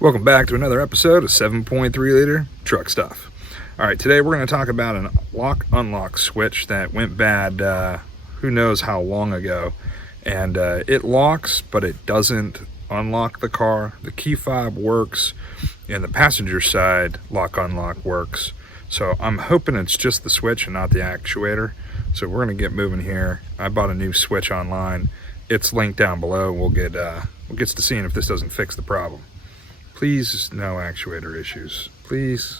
Welcome back to another episode of 7.3 liter truck stuff. All right, today we're going to talk about a lock unlock switch that went bad who knows how long ago, and it locks but it doesn't unlock the car. The key fob works and the passenger side lock unlock works, so I'm hoping it's just the switch and not the actuator. So we're going to get moving here. I bought a new switch online. It's linked down below. We'll get to seeing if this doesn't fix the problem. Please, no actuator issues, please.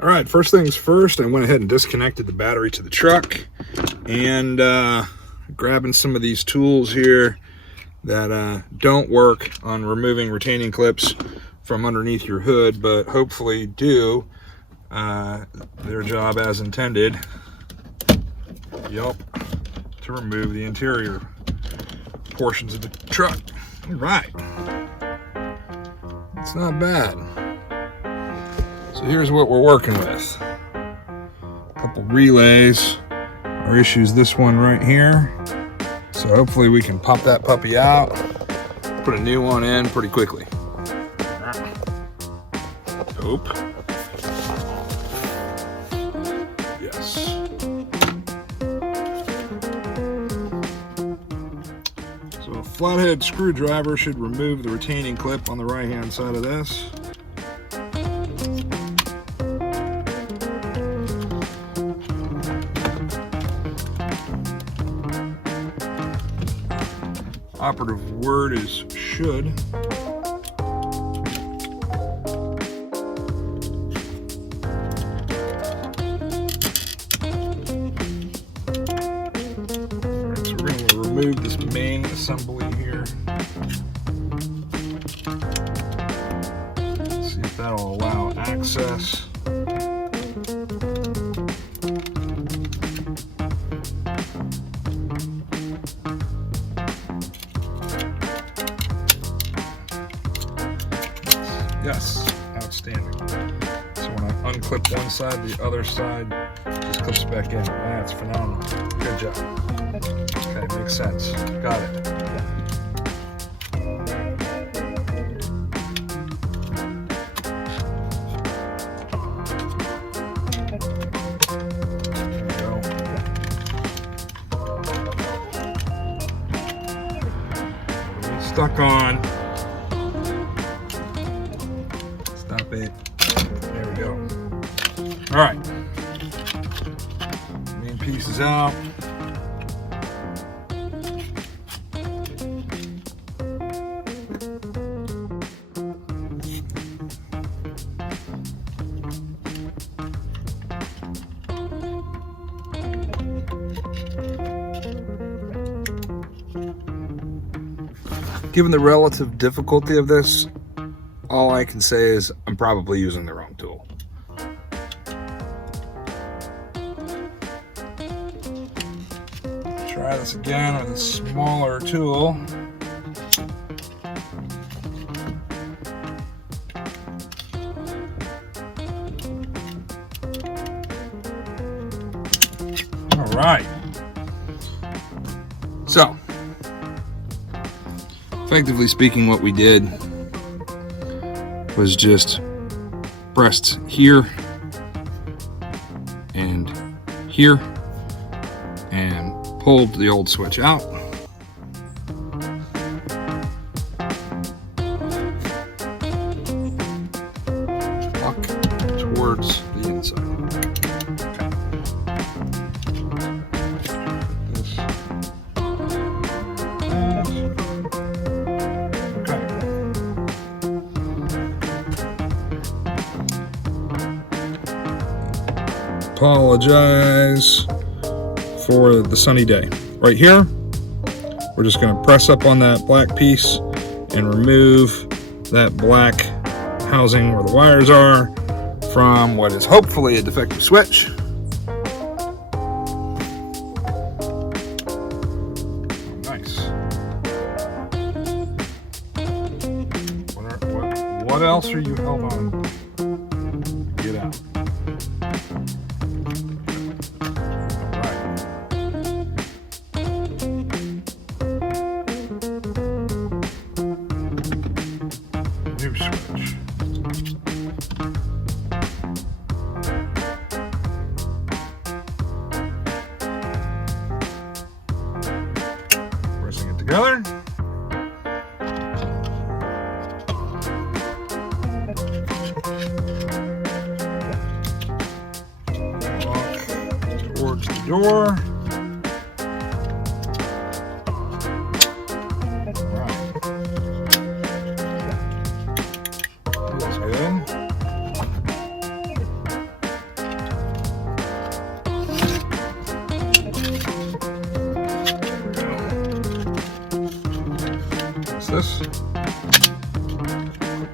All right, first things first, I went ahead and disconnected the battery to the truck and grabbing some of these tools here that don't work on removing retaining clips from underneath your hood, but hopefully do their job as intended. Yep, to remove the interior portions of the truck. All right, it's not bad. So here's what we're working with. A couple relays. Our issue's this one right here. So hopefully we can pop that puppy out, put a new one in pretty quickly. Oop. So a flathead screwdriver should remove the retaining clip on the right hand side of this. Operative word is should. Remove this main assembly here. See if that'll allow access. Yes, outstanding. So when I unclip one side, the other side just clips back in. That's phenomenal. Good job. Okay, makes sense. Got it. There we go. Stuck on. Stop it. There we go. All right. Main piece is out. Given the relative difficulty of this, all I can say is I'm probably using the wrong tool. Try this again with a smaller tool. All right. So, effectively speaking, what we did was just pressed here and here and pulled the old switch out. Lock towards the inside. Apologize for the sunny day. Right here, we're just going to press up on that black piece and remove that black housing where the wires are from what is hopefully a defective switch. Nice. What else are you held on? Get out. together. Walk towards the door.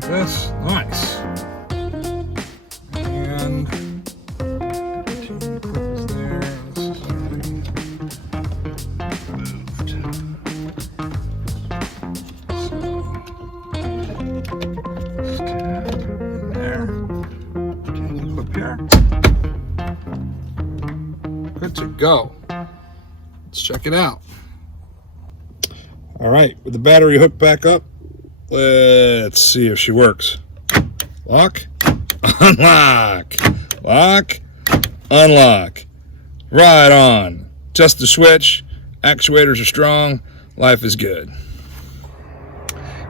This nice, and there. There. Clip here. Good to go. Let's check it out. All right, with the battery hooked back up, let's see if she works. Lock, unlock, lock, unlock. Right on. Just the switch. Actuators are strong. Life is good.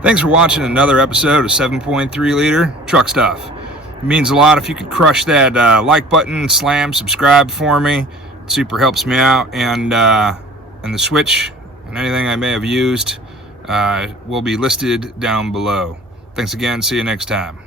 Thanks for watching another episode of 7.3 liter truck stuff. It means a lot if you could crush that like button, slam, subscribe for me. It super helps me out, and the switch and anything I may have used will be listed down below. Thanks again. See you next time.